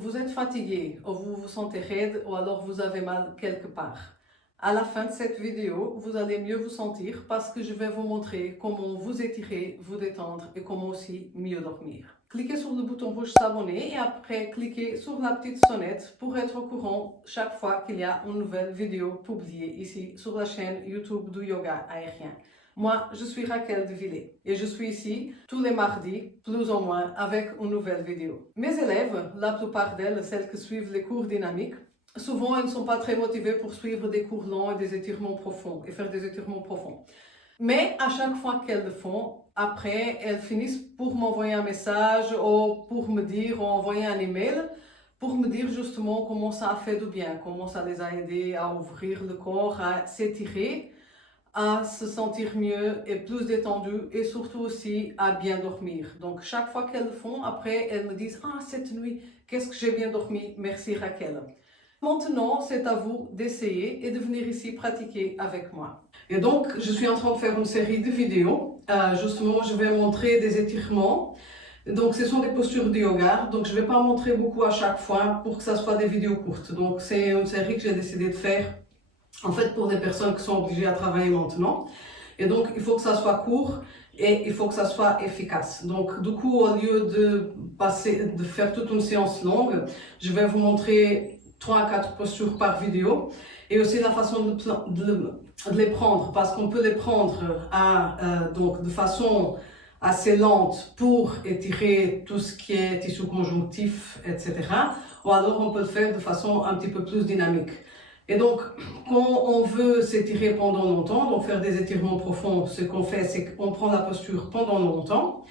vous êtes fatigué, ou vous vous sentez raide, ou alors vous avez mal quelque part. À la fin de cette vidéo, vous allez mieux vous sentir parce que je vais vous montrer comment vous étirer, vous détendre et comment aussi mieux dormir. Cliquez sur le bouton rouge s'abonner et après cliquez sur la petite sonnette pour être au courant chaque fois qu'il y a une nouvelle vidéo publiée ici sur la chaîne YouTube du yoga aérien. Moi, je suis Raquel de Villers et je suis ici tous les mardis, plus ou moins, avec une nouvelle vidéo. Mes élèves, la plupart d'elles, celles qui suivent les cours dynamiques, souvent elles ne sont pas très motivées pour suivre des cours longs et des étirements profonds et faire des étirements profonds. Mais à chaque fois qu'elles le font, après, elles finissent pour m'envoyer un message ou pour me dire ou envoyer un email pour me dire justement comment ça a fait du bien, comment ça les a aidés à ouvrir le corps, à s'étirer, à se sentir mieux et plus détendu et surtout aussi à bien dormir. Donc chaque fois qu'elles le font, après elles me disent « Ah, cette nuit, qu'est-ce que j'ai bien dormi, merci Raquel ». Maintenant, c'est à vous d'essayer et de venir ici pratiquer avec moi. Et donc, je suis en train de faire une série de vidéos. Justement, je vais montrer des étirements. Donc, ce sont des postures de yoga. Donc, je ne vais pas montrer beaucoup à chaque fois pour que ça soit des vidéos courtes. Donc, c'est une série que j'ai décidé de faire en fait pour des personnes qui sont obligées à travailler maintenant. Et donc, il faut que ça soit court et il faut que ça soit efficace. Donc, du coup, au lieu de faire toute une séance longue, je vais vous montrer 3 à 4 postures par vidéo et aussi la façon de les prendre parce qu'on peut les prendre donc de façon assez lente pour étirer tout ce qui est tissu conjonctif, etc. Ou alors on peut le faire de façon un petit peu plus dynamique. Et donc, quand on veut s'étirer pendant longtemps, donc faire des étirements profonds, ce qu'on fait, c'est qu'on prend la posture pendant longtemps.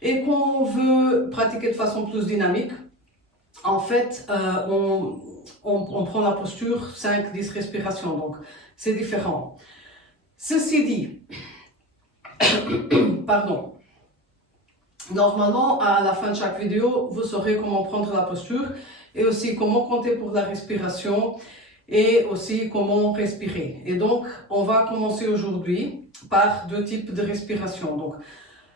Et quand on veut pratiquer de façon plus dynamique, en fait, on prend la posture 5-10 respirations. Donc, c'est différent. Ceci dit, pardon. Normalement, à la fin de chaque vidéo, vous saurez comment prendre la posture et aussi comment compter pour la respiration et aussi comment respirer. Et donc, on va commencer aujourd'hui par 2 types de respiration. Donc,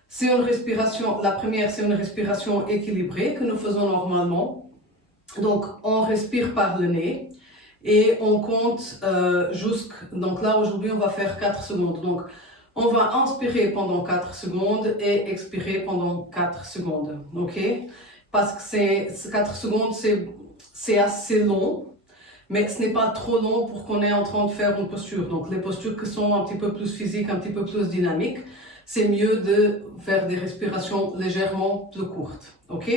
c'est une respiration, la première, c'est une respiration équilibrée que nous faisons normalement. Donc, on respire par le nez et on compte donc là, aujourd'hui, on va faire 4 secondes. Donc, on va inspirer pendant 4 secondes et expirer pendant 4 secondes. OK? Parce que ces 4 secondes, c'est assez long. Mais ce n'est pas trop long pour qu'on est en train de faire une posture. Donc, les postures qui sont un petit peu plus physiques, un petit peu plus dynamiques, c'est mieux de faire des respirations légèrement plus courtes. OK?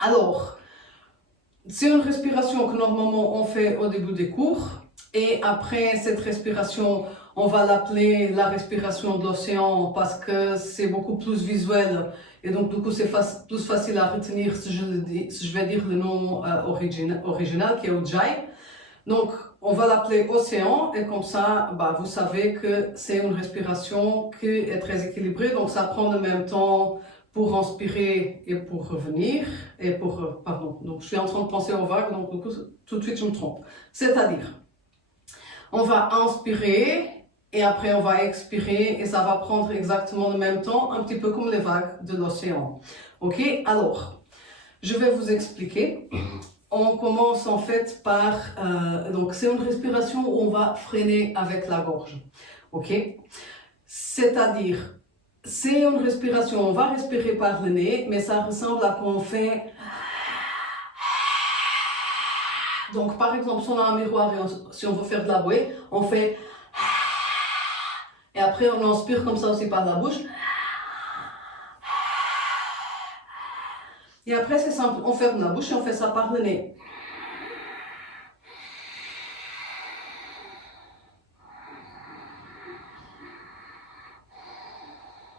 Alors, c'est une respiration que normalement on fait au début des cours. Et après cette respiration, on va l'appeler la respiration de l'océan parce que c'est beaucoup plus visuel. Et donc, du coup, c'est plus facile à retenir si je vais dire le nom original qui est Ujjayi. Donc, on va l'appeler océan et comme ça, vous savez que c'est une respiration qui est très équilibrée. Donc, ça prend le même temps pour inspirer et pour revenir. Pardon, donc je suis en train de penser aux vagues, donc du coup, tout de suite, je me trompe. C'est-à-dire, on va inspirer et après on va expirer et ça va prendre exactement le même temps, un petit peu comme les vagues de l'océan. Ok? Alors, je vais vous expliquer. On commence en fait par, donc c'est une respiration où on va freiner avec la gorge. Ok? C'est-à-dire, c'est une respiration, on va respirer par le nez, mais ça ressemble à quand on fait. Donc, par exemple, si on a un miroir et si on veut faire de la bouée, on fait. Et après, on inspire comme ça aussi par la bouche. Et après, c'est simple, on ferme la bouche et on fait ça par le nez.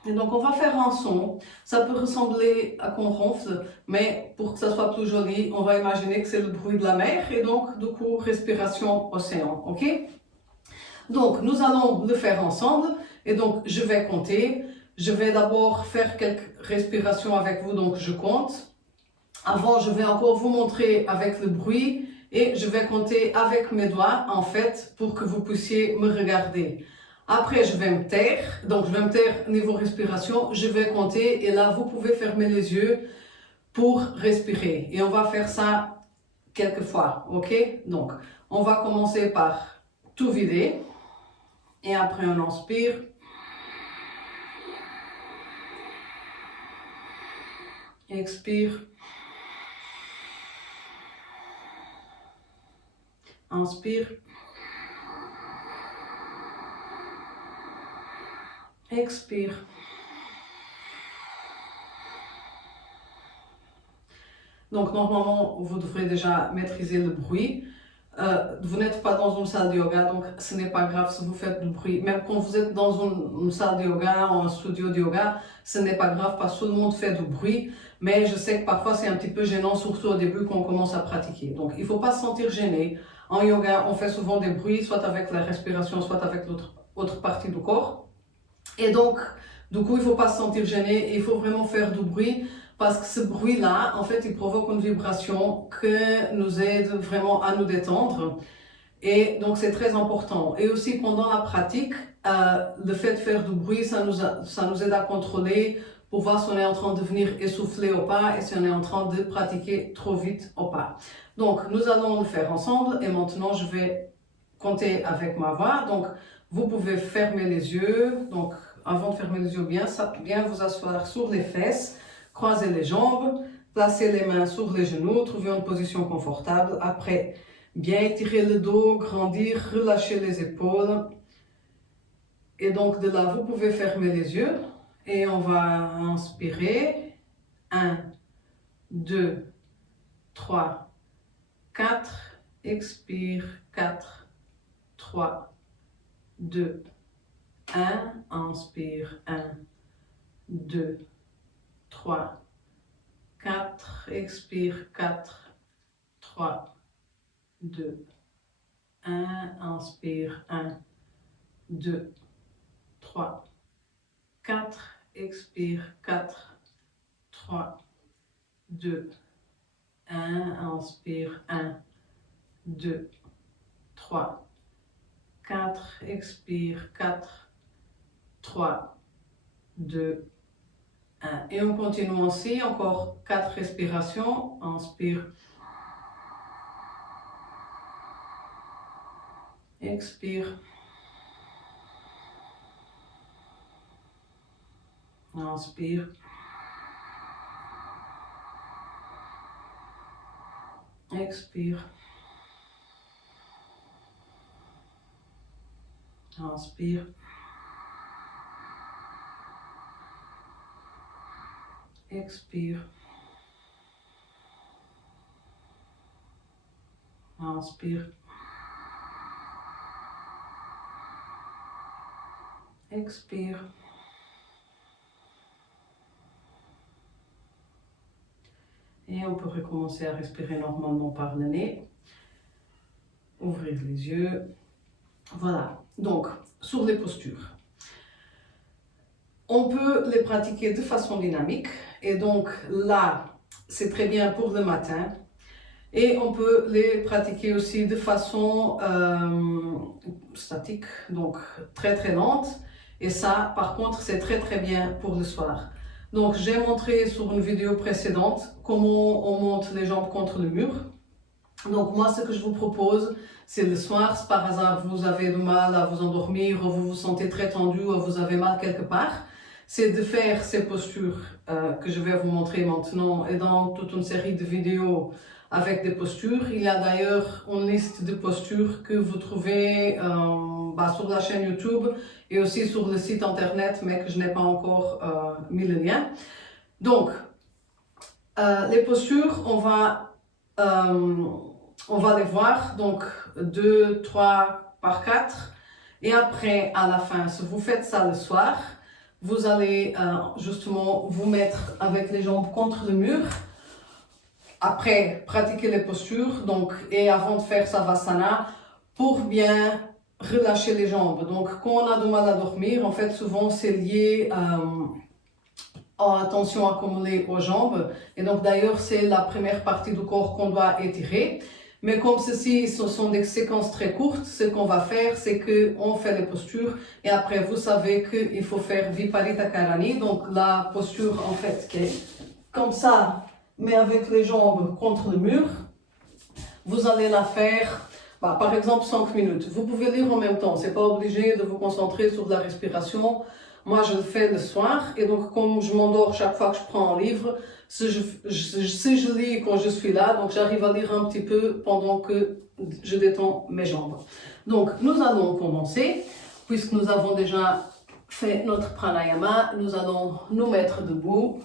Et donc, on va faire un son. Ça peut ressembler à qu'on ronfle, mais pour que ça soit plus joli, on va imaginer que c'est le bruit de la mer et donc, du coup, respiration océan. OK? Donc, nous allons le faire ensemble et donc, je vais compter. Je vais d'abord faire quelques respirations avec vous, donc je compte. Avant, je vais encore vous montrer avec le bruit et je vais compter avec mes doigts, en fait, pour que vous puissiez me regarder. Après, je vais me taire. Donc, je vais me taire niveau respiration. Je vais compter et là, vous pouvez fermer les yeux pour respirer. Et on va faire ça quelques fois, ok? Donc, on va commencer par tout vider. Et après, on inspire. Expire. Inspire. Expire. Donc, normalement, vous devrez déjà maîtriser le bruit. Vous n'êtes pas dans une salle de yoga, donc ce n'est pas grave si vous faites du bruit. Même quand vous êtes dans une salle de yoga, un studio de yoga, ce n'est pas grave parce que tout le monde fait du bruit. Mais je sais que parfois c'est un petit peu gênant, surtout au début quand on commence à pratiquer. Donc il ne faut pas se sentir gêné. En yoga, on fait souvent des bruits, soit avec la respiration, soit avec l'autre partie du corps. Et donc, du coup, il ne faut pas se sentir gêné, il faut vraiment faire du bruit. Parce que ce bruit-là, en fait, il provoque une vibration que nous aide vraiment à nous détendre. Et donc, c'est très important. Et aussi, pendant la pratique, le fait de faire du bruit, ça nous aide à contrôler pour voir si on est en train de devenir essoufflé ou pas et si on est en train de pratiquer trop vite ou pas. Donc, nous allons le faire ensemble. Et maintenant, je vais compter avec ma voix. Donc, vous pouvez fermer les yeux. Donc, avant de fermer les yeux, bien vous asseoir sur les fesses. Croisez les jambes, placez les mains sur les genoux, trouvez une position confortable. Après, bien étirer le dos, grandir, relâcher les épaules. Et donc de là, vous pouvez fermer les yeux. Et on va inspirer. 1, 2, 3, 4. Expire. 4, 3, 2, 1. Inspire. 1, 2, 3, 4, expire, 4, 3, 2, 1, inspire, 1, 2, 3, 4, expire, 4, 3, 2, 1, inspire, 1, 2, 3, 4, expire, 4, 3, 2, 1. Et on continue ainsi, encore 4 respirations. Inspire. Expire. Inspire. Expire. Inspire. Expire. Inspire. Expire. Et on peut recommencer à respirer normalement par le nez. Ouvrir les yeux. Voilà. Donc, sur les postures. On peut les pratiquer de façon dynamique. Et donc là, c'est très bien pour le matin. Et on peut les pratiquer aussi de façon statique, donc très très lente. Et ça, par contre, c'est très très bien pour le soir. Donc j'ai montré sur une vidéo précédente comment on monte les jambes contre le mur. Donc moi, ce que je vous propose, c'est le soir, si par hasard vous avez du mal à vous endormir, ou vous vous sentez très tendu, ou vous avez mal quelque part, c'est de faire ces postures que je vais vous montrer maintenant et dans toute une série de vidéos avec des postures. Il y a d'ailleurs une liste de postures que vous trouvez sur la chaîne YouTube et aussi sur le site internet, mais que je n'ai pas encore mis le lien. Donc, les postures, on va les voir, donc 2, 3 par 4. Et après, à la fin, si vous faites ça le soir, vous allez justement vous mettre avec les jambes contre le mur. Après, pratiquer les postures, donc, et avant de faire Savasana, pour bien relâcher les jambes. Donc, quand on a du mal à dormir, en fait, souvent, c'est lié à la tension accumulée aux jambes. Et donc, d'ailleurs, c'est la première partie du corps qu'on doit étirer. Mais comme ceci, ce sont des séquences très courtes, ce qu'on va faire, c'est qu'on fait les postures. Et après, vous savez qu'il faut faire Viparita Karani, donc la posture, en fait, qui est comme ça, mais avec les jambes contre le mur. Vous allez la faire, par exemple, 5 minutes. Vous pouvez lire en même temps, c'est pas obligé de vous concentrer sur la respiration. Moi, je le fais le soir, et donc comme je m'endors chaque fois que je prends un livre, si je lis quand je suis là, donc j'arrive à lire un petit peu pendant que je détends mes jambes. Donc, nous allons commencer, puisque nous avons déjà fait notre pranayama, nous allons nous mettre debout,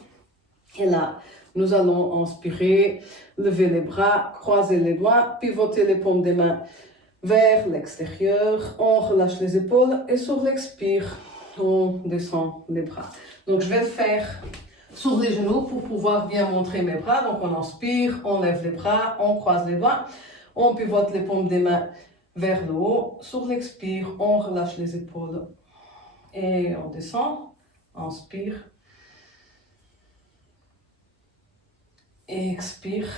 et là, nous allons inspirer, lever les bras, croiser les doigts, pivoter les paumes des mains vers l'extérieur, on relâche les épaules, et sur l'expire, on descend les bras. Donc, je vais le faire sur les genoux pour pouvoir bien montrer mes bras. Donc, on inspire, on lève les bras, on croise les doigts, on pivote les paumes des mains vers le haut. Sur l'expire, on relâche les épaules et on descend. Inspire. Et expire.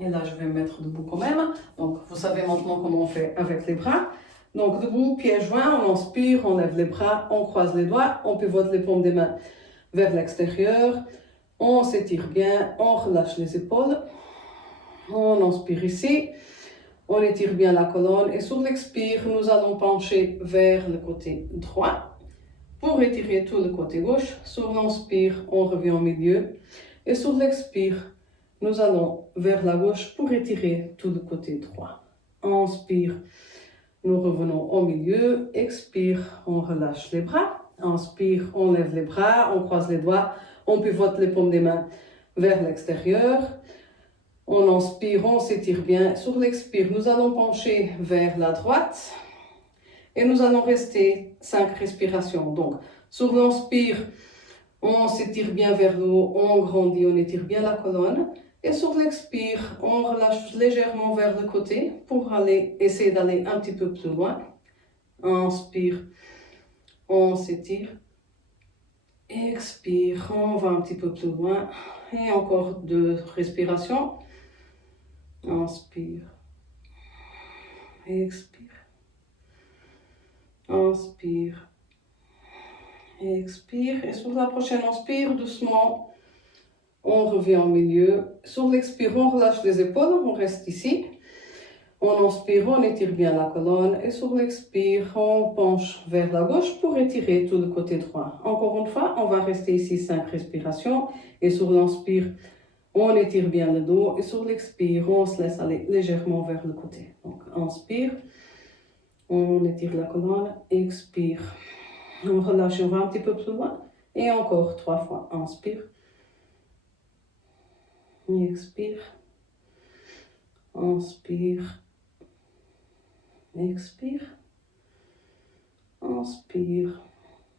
Et là, je vais me mettre debout quand même. Donc, vous savez maintenant comment on fait avec les bras. Donc, debout, pieds joints, on inspire, on lève les bras, on croise les doigts, on pivote les paumes des mains vers l'extérieur. On s'étire bien, on relâche les épaules. On inspire ici, on étire bien la colonne. Et sur l'expire, nous allons pencher vers le côté droit pour étirer tout le côté gauche. Sur l'inspire, on revient au milieu. Et sur l'expire, nous allons vers la gauche pour étirer tout le côté droit. Inspire. Nous revenons au milieu, expire, on relâche les bras, inspire, on lève les bras, on croise les doigts, on pivote les paumes des mains vers l'extérieur, on inspire, on s'étire bien, sur l'expire, nous allons pencher vers la droite et nous allons rester 5 respirations. Donc, sur l'inspire, on s'étire bien vers le haut, on grandit, on étire bien la colonne. Et sur l'expire, on relâche légèrement vers le côté pour essayer d'aller un petit peu plus loin. Inspire, on s'étire. Expire, on va un petit peu plus loin. Et encore 2 respirations. Inspire. Expire. Inspire. Expire. Et sur la prochaine inspire, doucement. On revient au milieu. Sur l'expire, on relâche les épaules, on reste ici. On inspire, on étire bien la colonne. Et sur l'expire, on penche vers la gauche pour étirer tout le côté droit. Encore une fois, on va rester ici 5 respirations. Et sur l'inspire, on étire bien le dos. Et sur l'expire, on se laisse aller légèrement vers le côté. Donc, inspire. On étire la colonne. Expire. On relâche, on va un petit peu plus loin. Et encore 3 fois. Inspire. Expire, inspire, expire, inspire,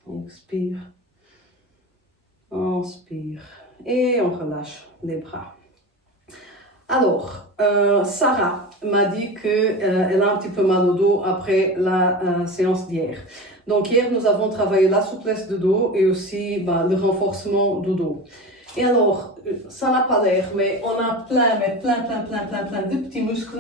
expire, inspire et on relâche les bras. Alors, Sarah m'a dit qu'elle a un petit peu mal au dos après la séance d'hier. Donc hier, nous avons travaillé la souplesse du dos et aussi le renforcement du dos. Et alors, ça n'a pas l'air, mais on a plein de petits muscles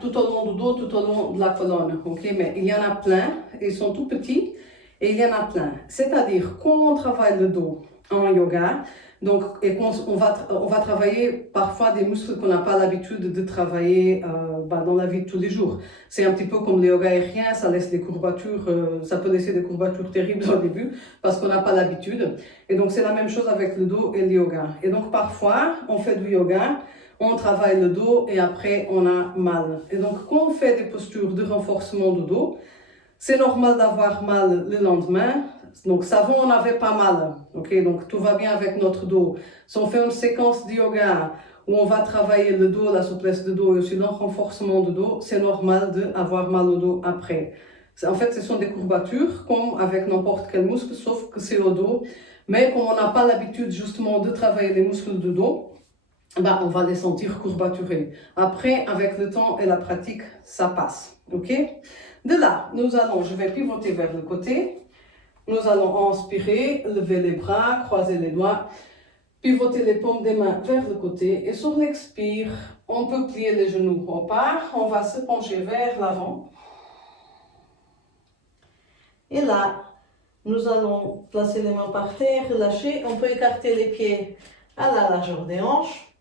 tout au long du dos, tout au long de la colonne. Okay? Mais il y en a plein, ils sont tout petits, et il y en a plein. C'est-à-dire, quand on travaille le dos en yoga, donc, et on va travailler parfois des muscles qu'on n'a pas l'habitude de travailler dans la vie de tous les jours. C'est un petit peu comme le yoga aérien, ça laisse des courbatures, ça peut laisser des courbatures terribles au début parce qu'on n'a pas l'habitude. Et donc c'est la même chose avec le dos et le yoga. Et donc parfois on fait du yoga, on travaille le dos et après on a mal. Et donc quand on fait des postures de renforcement du dos, c'est normal d'avoir mal le lendemain. Donc, avant, on n'avait pas mal. Okay? Donc, tout va bien avec notre dos. Si on fait une séquence de yoga où on va travailler le dos, la souplesse du dos et aussi le renforcement du dos, c'est normal d'avoir mal au dos après. En fait, ce sont des courbatures, comme avec n'importe quel muscle, sauf que c'est au dos. Mais comme on n'a pas l'habitude justement de travailler les muscles du dos, on va les sentir courbaturés. Après, avec le temps et la pratique, ça passe. Okay? De là, je vais pivoter vers le côté. Nous allons inspirer, lever les bras, croiser les doigts, pivoter les paumes des mains vers le côté. Et sur l'expire, on peut plier les genoux. On part, on va se pencher vers l'avant. Et là, nous allons placer les mains par terre, relâcher. On peut écarter les pieds à la largeur des hanches.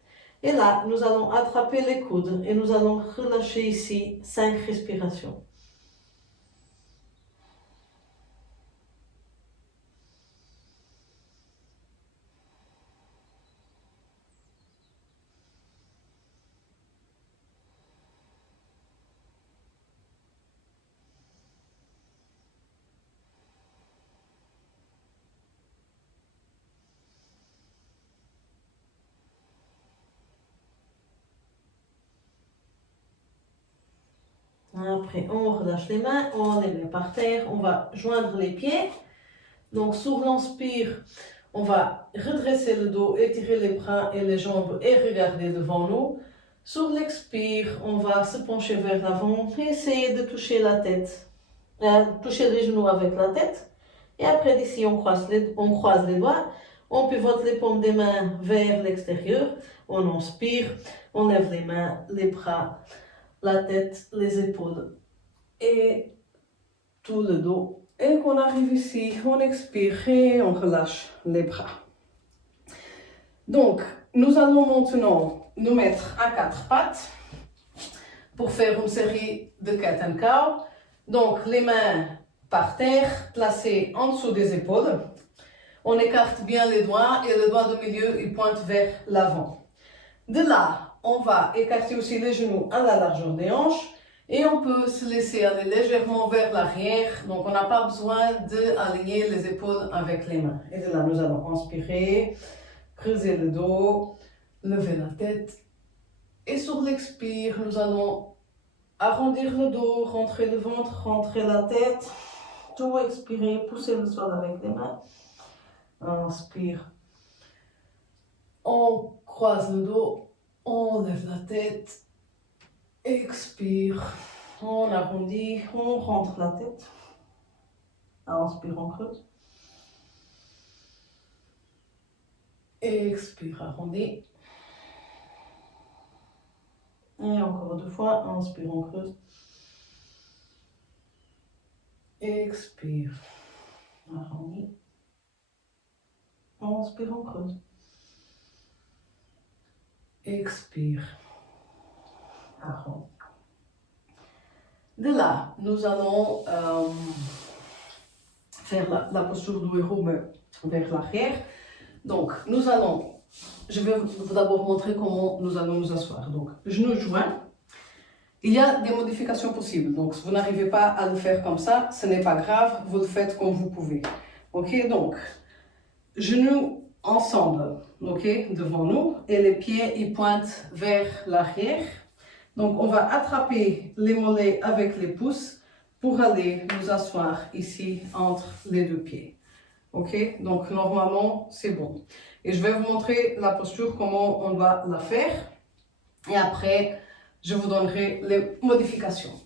Et là, nous allons attraper les coudes et nous allons relâcher ici 5 respirations. Après, on relâche les mains, on les met par terre, on va joindre les pieds. Donc, sur l'inspire, on va redresser le dos, étirer les bras et les jambes et regarder devant nous. Sur l'expire, on va se pencher vers l'avant et essayer de toucher la tête, toucher les genoux avec la tête. Et après, d'ici, on croise les doigts, on pivote les paumes des mains vers l'extérieur, on inspire, on lève les mains, les bras, la tête, les épaules et tout le dos. Et qu'on arrive ici, on expire et on relâche les bras. Donc, nous allons maintenant nous mettre à 4 pattes pour faire une série de cat and cow. Donc, les mains par terre, placées en dessous des épaules. On écarte bien les doigts et le doigt de milieu, il pointe vers l'avant. De là, on va écarter aussi les genoux à la largeur des hanches et on peut se laisser aller légèrement vers l'arrière. Donc, on n'a pas besoin d'aligner les épaules avec les mains. Et de là, nous allons inspirer, creuser le dos, lever la tête. Et sur l'expire, nous allons arrondir le dos, rentrer le ventre, rentrer la tête. Tout expirer, pousser le sol avec les mains. Inspire. On croise le dos. On lève la tête, expire, on arrondit, on rentre la tête, inspire, on creuse, expire, arrondit, et encore 2 fois, inspire, on creuse, expire, arrondit, inspire, on creuse. Expire. Arrondis. De là, nous allons faire la posture du héros, mais vers l'arrière. Donc, je vais vous d'abord montrer comment nous allons nous asseoir. Donc, genoux joints. Il y a des modifications possibles. Donc, si vous n'arrivez pas à le faire comme ça, ce n'est pas grave, vous le faites comme vous pouvez. Ok, donc, genoux ensemble, ok, devant nous, et les pieds ils pointent vers l'arrière. Donc on va attraper les mollets avec les pouces pour aller nous asseoir ici entre les 2 pieds. Ok, donc normalement c'est bon. Et je vais vous montrer la posture, comment on va la faire. Et après, je vous donnerai les modifications.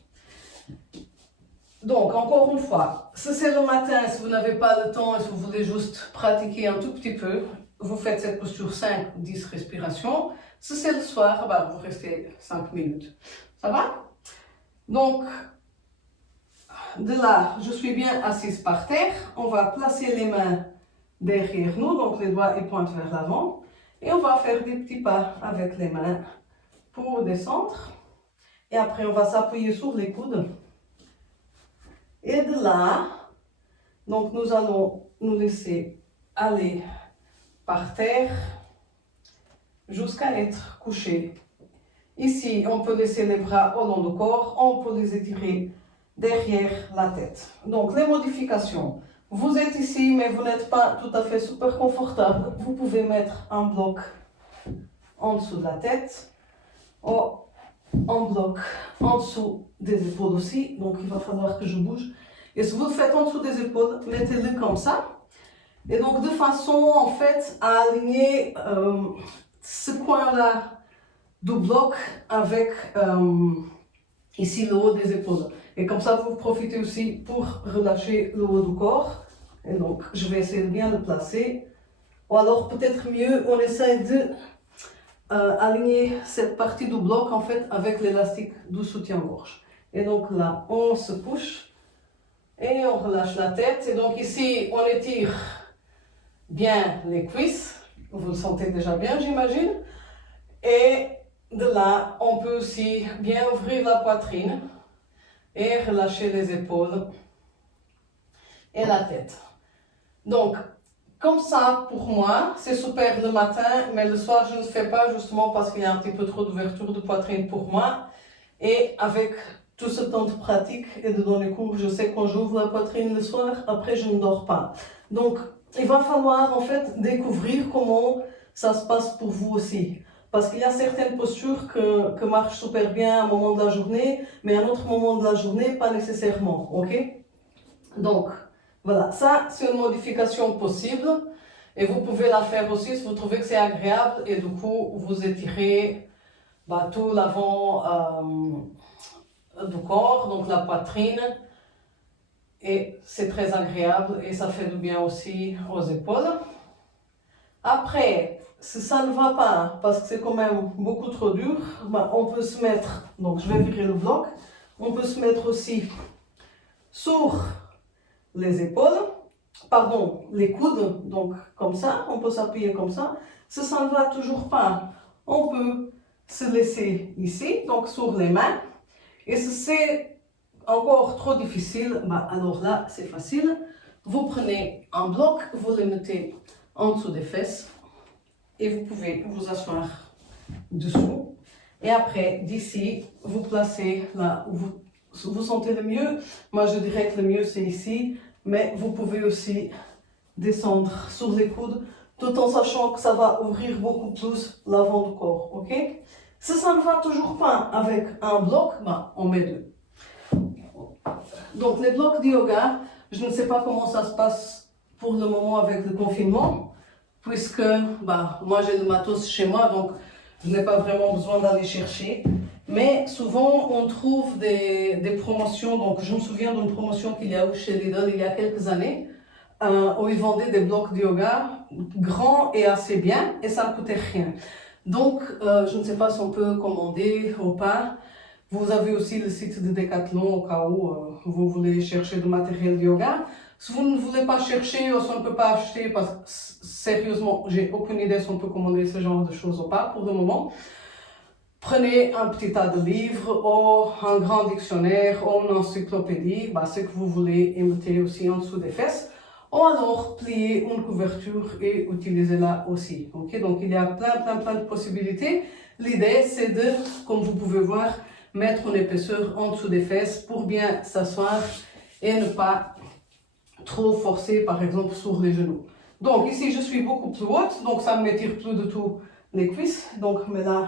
Donc, encore une fois, si c'est le matin, si vous n'avez pas le temps et si vous voulez juste pratiquer un tout petit peu, vous faites cette posture 5 ou 10 respirations. Si c'est le soir, vous restez 5 minutes. Ça va? Donc, de là, je suis bien assise par terre. On va placer les mains derrière nous, donc les doigts ils pointent vers l'avant. Et on va faire des petits pas avec les mains pour descendre. Et après, on va s'appuyer sur les coudes. Et de là, donc nous allons nous laisser aller par terre jusqu'à être couché. Ici, on peut laisser les bras au long du corps, on peut les étirer derrière la tête. Donc, les modifications. Vous êtes ici, mais vous n'êtes pas tout à fait super confortable. Vous pouvez mettre un bloc en dessous de la tête. Oh, un bloc en dessous des épaules aussi, donc il va falloir que je bouge. Et si vous le faites en dessous des épaules, mettez-le comme ça. Et donc de façon en fait à aligner ce coin-là du bloc avec ici le haut des épaules. Et comme ça vous profitez aussi pour relâcher le haut du corps. Et donc je vais essayer de bien le placer. Ou alors peut-être mieux on essaye de aligner cette partie du bloc en fait avec l'élastique du soutien-gorge. Et donc là, on se couche et on relâche la tête. Et donc ici, on étire bien les cuisses, vous le sentez déjà bien, j'imagine. Et de là, on peut aussi bien ouvrir la poitrine et relâcher les épaules et la tête. Donc, comme ça, pour moi, c'est super le matin, mais le soir, je ne le fais pas justement parce qu'il y a un petit peu trop d'ouverture de poitrine pour moi. Et avec tout ce temps de pratique et de donner cours, je sais que quand j'ouvre la poitrine le soir, après, je ne dors pas. Donc, il va falloir en fait découvrir comment ça se passe pour vous aussi. Parce qu'il y a certaines postures que marchent super bien à un moment de la journée, mais à un autre moment de la journée, pas nécessairement. Ok? Donc, voilà, ça c'est une modification possible et vous pouvez la faire aussi si vous trouvez que c'est agréable et du coup vous étirez tout l'avant du corps, donc la poitrine, et c'est très agréable et ça fait du bien aussi aux épaules. Après, si ça ne va pas parce que c'est quand même beaucoup trop dur, on peut se mettre, donc je vais virer le bloc, on peut se mettre aussi sur les épaules, pardon, les coudes, donc comme ça, on peut s'appuyer comme ça. Si ça ne va toujours pas, on peut se laisser ici, donc sur les mains. Et si c'est encore trop difficile, alors là, c'est facile. Vous prenez un bloc, vous le mettez en dessous des fesses et vous pouvez vous asseoir dessous. Et après, d'ici, vous placez là où vous sentez le mieux. Moi, je dirais que le mieux, c'est ici. Mais vous pouvez aussi descendre sur les coudes, tout en sachant que ça va ouvrir beaucoup plus l'avant du corps, ok? Si ça ne va toujours pas avec un bloc, on met deux. Donc les blocs de yoga, je ne sais pas comment ça se passe pour le moment avec le confinement, puisque moi j'ai le matos chez moi, donc je n'ai pas vraiment besoin d'aller chercher. Mais souvent, on trouve des promotions. Donc, je me souviens d'une promotion qu'il y a eu chez Lidl il y a quelques années, où ils vendaient des blocs de yoga grands et assez bien, et ça ne coûtait rien. Donc, je ne sais pas si on peut commander ou pas. Vous avez aussi le site de Decathlon au cas où vous voulez chercher du matériel de yoga. Si vous ne voulez pas chercher ou si on ne peut pas acheter, parce que sérieusement, j'ai aucune idée si on peut commander ce genre de choses ou pas pour le moment. Prenez un petit tas de livres ou un grand dictionnaire ou une encyclopédie, ce que vous voulez, et mettez aussi en dessous des fesses. Ou alors pliez une couverture et utilisez-la aussi. Okay? Donc il y a plein de possibilités. L'idée c'est de, comme vous pouvez voir, mettre une épaisseur en dessous des fesses pour bien s'asseoir et ne pas trop forcer par exemple sur les genoux. Donc ici je suis beaucoup plus haute, donc ça ne m'étire plus du tout les cuisses. Donc mais là,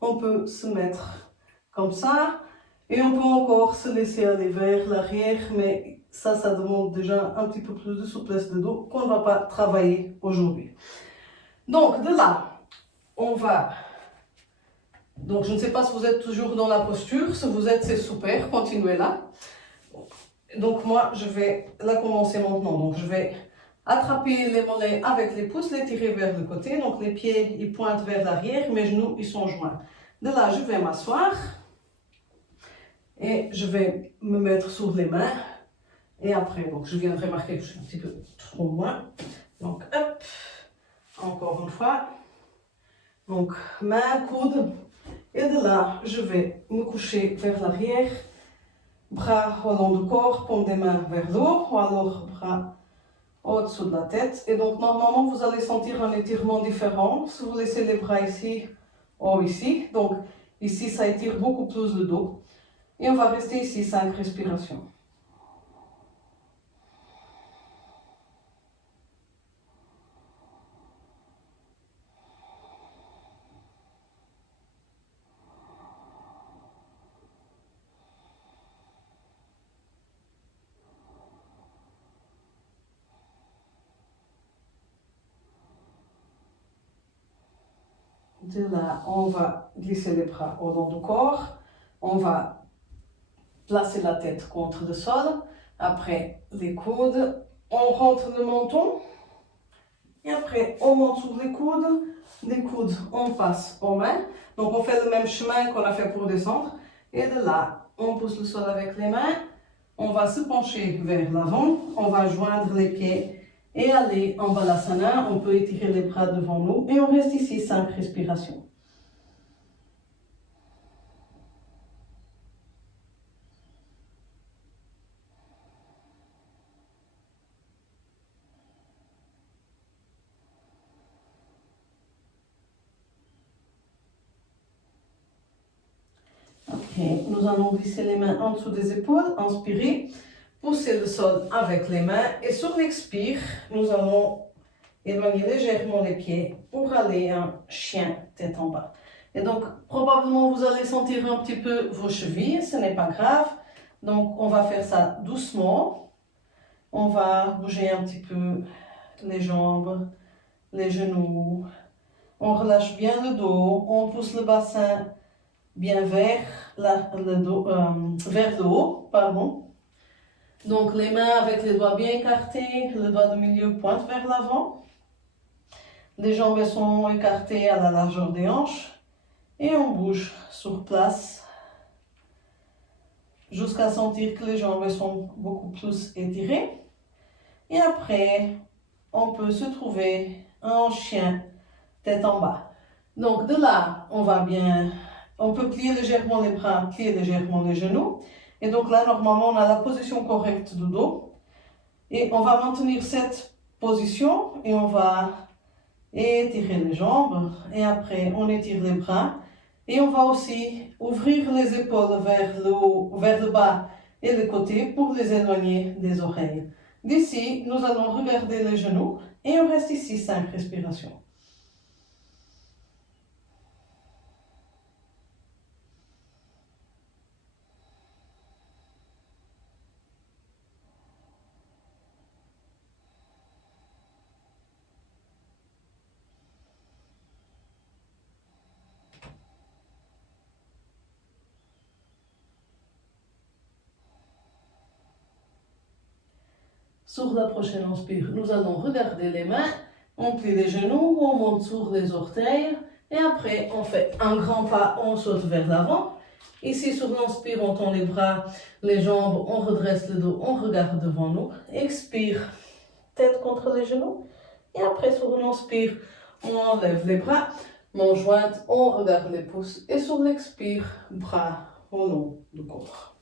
on peut se mettre comme ça et on peut encore se laisser aller vers l'arrière, mais ça demande déjà un petit peu plus de souplesse de dos qu'on ne va pas travailler aujourd'hui. Donc de là, on va... Donc je ne sais pas si vous êtes toujours dans la posture, si vous êtes, c'est super, continuez là. Donc moi, je vais la commencer maintenant. Donc je vais attraper les mollets avec les pouces, les tirer vers le côté. Donc les pieds, ils pointent vers l'arrière, mes genoux, ils sont joints. De là, je vais m'asseoir et je vais me mettre sur les mains. Et après, donc je viens de remarquer que je suis un petit peu trop loin. Donc hop, encore une fois. Donc main, coude. Et de là, je vais me coucher vers l'arrière. Bras au long du corps, paume des mains vers le haut, ou alors bras au-dessous de la tête. Et donc normalement, vous allez sentir un étirement différent si vous laissez les bras ici ou ici. Donc ici, ça étire beaucoup plus le dos. Et on va rester ici 5 respirations. De là, on va glisser les bras au long du corps. On va placer la tête contre le sol. Après, les coudes. On rentre le menton. Et après, on monte sur les coudes. Des coudes, on passe aux mains. Donc, on fait le même chemin qu'on a fait pour descendre. Et de là, on pousse le sol avec les mains. On va se pencher vers l'avant. On va joindre les pieds et aller en Balasana. On peut étirer les bras devant nous et on reste ici 5 respirations. Ok, nous allons glisser les mains en dessous des épaules, inspirer, pousser le sol avec les mains et sur l'expire, nous allons éloigner légèrement les pieds pour aller en chien tête en bas. Et donc, probablement, vous allez sentir un petit peu vos chevilles, ce n'est pas grave. Donc, on va faire ça doucement. On va bouger un petit peu les jambes, les genoux. On relâche bien le dos, on pousse le bassin bien vers le haut, pardon. Donc les mains avec les doigts bien écartés, le doigt de milieu pointe vers l'avant. Les jambes sont écartées à la largeur des hanches et on bouge sur place jusqu'à sentir que les jambes sont beaucoup plus étirées. Et après, on peut se trouver en chien tête en bas. Donc de là, on peut plier légèrement les bras, plier légèrement les genoux. Et donc là, normalement, on a la position correcte du dos. Et on va maintenir cette position et on va étirer les jambes. Et après, on étire les bras. Et on va aussi ouvrir les épaules vers le haut, vers le bas et le côté pour les éloigner des oreilles. D'ici, nous allons regarder les genoux et on reste ici 5 respirations. Sur la prochaine inspire, nous allons regarder les mains, on plie les genoux, on monte sur les orteils et après on fait un grand pas, on saute vers l'avant. Ici sur l'inspire, on tend les bras, les jambes, on redresse le dos, on regarde devant nous. Expire, tête contre les genoux et après sur l'inspire, on enlève les bras, mains jointes, on regarde les pouces et sur l'expire, bras au long du corps.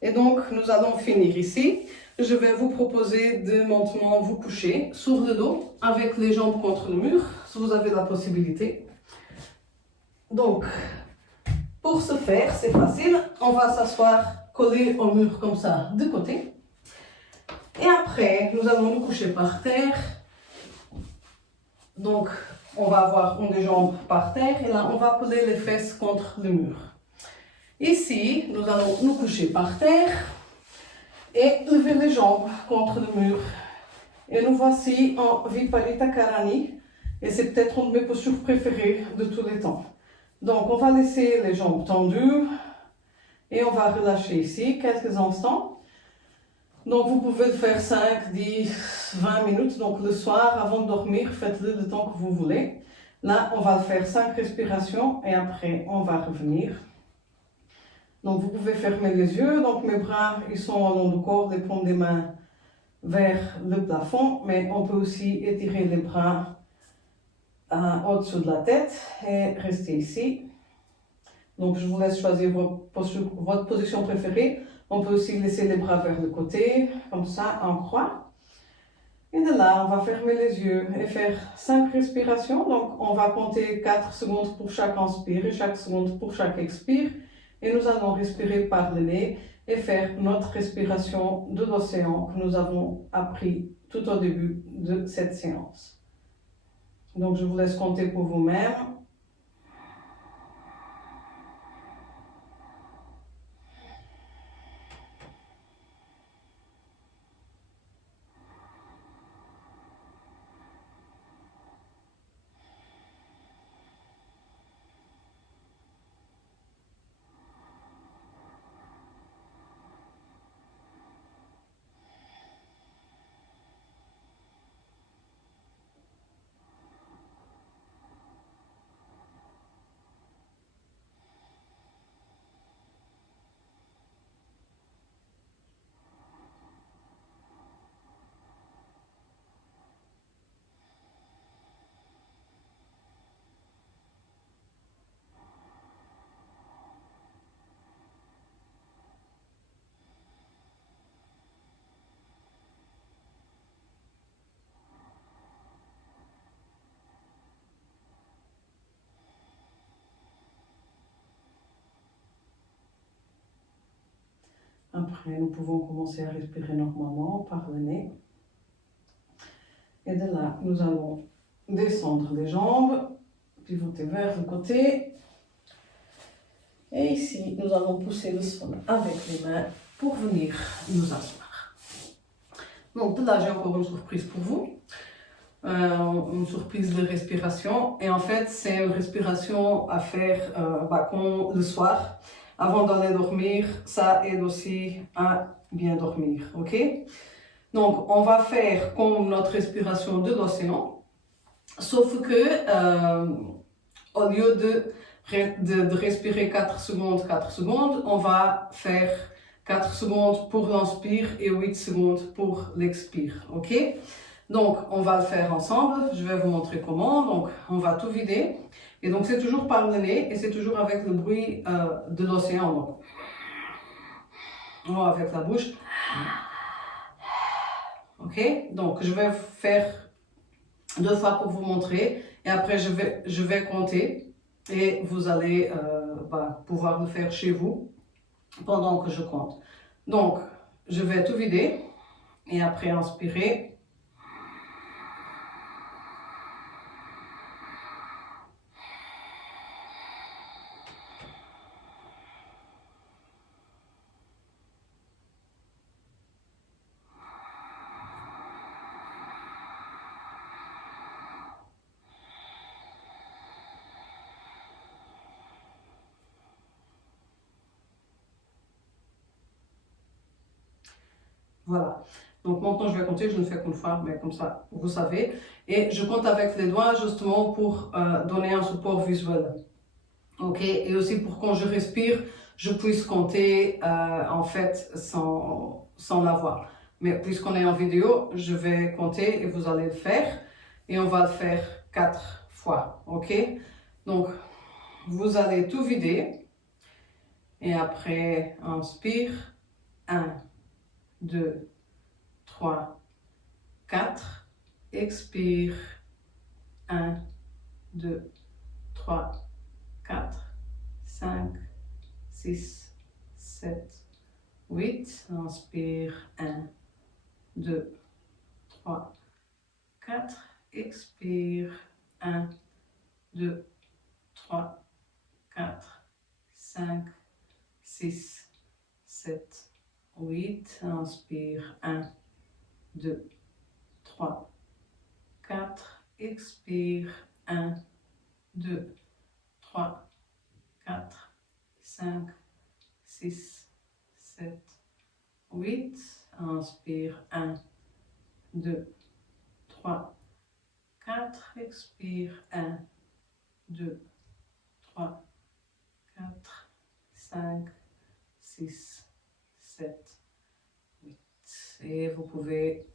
Et donc nous allons finir ici. Je vais vous proposer de maintenant vous coucher sur le dos avec les jambes contre le mur, si vous avez la possibilité. Donc, pour ce faire, c'est facile. On va s'asseoir collé au mur comme ça, de côté. Et après, nous allons nous coucher par terre. Donc, on va avoir une des jambes par terre et là, on va coller les fesses contre le mur. Ici, nous allons nous coucher par terre. Et lever les jambes contre le mur. Et nous voici en Viparita Karani. Et c'est peut-être une de mes postures préférées de tous les temps. Donc on va laisser les jambes tendues. Et on va relâcher ici quelques instants. Donc vous pouvez le faire 5, 10, 20 minutes. Donc le soir, avant de dormir, faites-le le temps que vous voulez. Là, on va le faire 5 respirations. Et après, on va revenir. Donc vous pouvez fermer les yeux, donc mes bras ils sont au long du corps, les paumes des mains vers le plafond, mais on peut aussi étirer les bras au-dessus de la tête et rester ici. Donc je vous laisse choisir votre position préférée. On peut aussi laisser les bras vers le côté, comme ça, en croix. Et de là, on va fermer les yeux et faire 5 respirations. Donc on va compter 4 secondes pour chaque inspire et chaque seconde pour chaque expire. Et nous allons respirer par le nez et faire notre respiration de l'océan que nous avons appris tout au début de cette séance. Donc je vous laisse compter pour vous-même. Après, nous pouvons commencer à respirer normalement par le nez. Et de là, nous allons descendre les jambes, pivoter vers le côté. Et ici, nous allons pousser le sol avec les mains pour venir nous asseoir. Donc là, j'ai encore une surprise pour vous. Une surprise de respiration. Et en fait, c'est une respiration à faire le soir, avant d'aller dormir. Ça aide aussi à bien dormir, ok? Donc, on va faire comme notre respiration de l'océan, sauf que au lieu de respirer 4 secondes, on va faire 4 secondes pour l'inspire et 8 secondes pour l'expire, ok? Donc, on va le faire ensemble. Je vais vous montrer comment. Donc, on va tout vider. Et donc, c'est toujours par le nez et c'est toujours avec le bruit de l'océan. Donc, avec la bouche. Ok? Donc, je vais faire 2 fois pour vous montrer. Et après, je vais compter. Et vous allez pouvoir le faire chez vous pendant que je compte. Donc, je vais tout vider. Et après, inspirer. Voilà. Donc maintenant, je vais compter, je ne fais qu'une fois, mais comme ça, vous savez. Et je compte avec les doigts justement pour donner un support visuel. Ok? Et aussi pour quand je respire, je puisse compter en fait sans la voix. Mais puisqu'on est en vidéo, je vais compter et vous allez le faire. Et on va le faire 4 fois. Ok? Donc, vous allez tout vider. Et après, inspire. 1, 2, 3, 4. Expire. 1, 2, 3, 4, 5, 6, 7, 8. Inspire. 1, 2, 3, 4. Expire. 1, 2, 3, 4, 5, 6, 7, 8. Inspire. 1, 2, 3, 4. Expire. 1, 2, 3, 4, 5, 6, 7, 8. Inspire. 1, 2, 3, 4. Expire. 1, 2, 3, 4, 5, 6, 7, 8. Et vous pouvez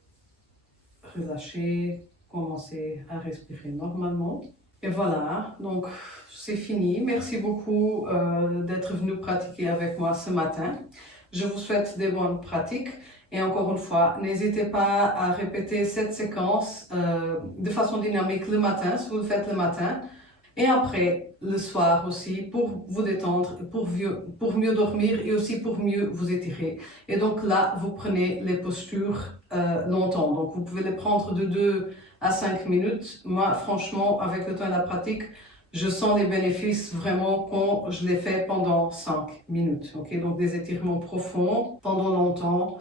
relâcher, commencer à respirer normalement. Et voilà, donc c'est fini. Merci beaucoup d'être venu pratiquer avec moi ce matin. Je vous souhaite des bonnes pratiques. Et encore une fois, n'hésitez pas à répéter cette séquence de façon dynamique le matin, si vous le faites le matin. Et après, le soir aussi, pour vous détendre, pour mieux dormir et aussi pour mieux vous étirer. Et donc là, vous prenez les postures longtemps. Donc vous pouvez les prendre de 2 à 5 minutes. Moi, franchement, avec le temps et la pratique, je sens les bénéfices vraiment quand je les fais pendant 5 minutes. Okay? Donc des étirements profonds pendant longtemps.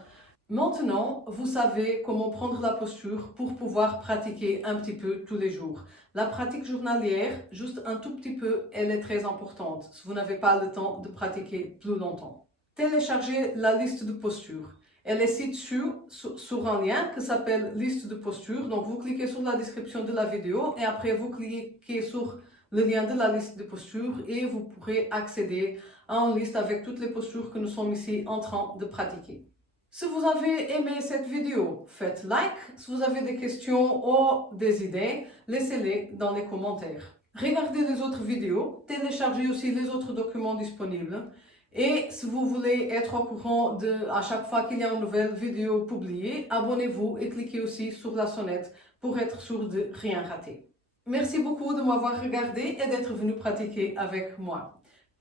Maintenant, vous savez comment prendre la posture pour pouvoir pratiquer un petit peu tous les jours. La pratique journalière, juste un tout petit peu, elle est très importante si vous n'avez pas le temps de pratiquer plus longtemps. Téléchargez la liste de postures. Elle est située sur un lien qui s'appelle liste de postures. Donc vous cliquez sur la description de la vidéo et après vous cliquez sur le lien de la liste de postures et vous pourrez accéder à une liste avec toutes les postures que nous sommes ici en train de pratiquer. Si vous avez aimé cette vidéo, faites like. Si vous avez des questions ou des idées, laissez-les dans les commentaires. Regardez les autres vidéos, téléchargez aussi les autres documents disponibles. Et si vous voulez être au courant à chaque fois qu'il y a une nouvelle vidéo publiée, abonnez-vous et cliquez aussi sur la sonnette pour être sûr de rien rater. Merci beaucoup de m'avoir regardé et d'être venu pratiquer avec moi.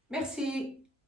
Merci.